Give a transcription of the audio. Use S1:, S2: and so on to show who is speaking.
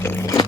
S1: Thank mm -hmm. you.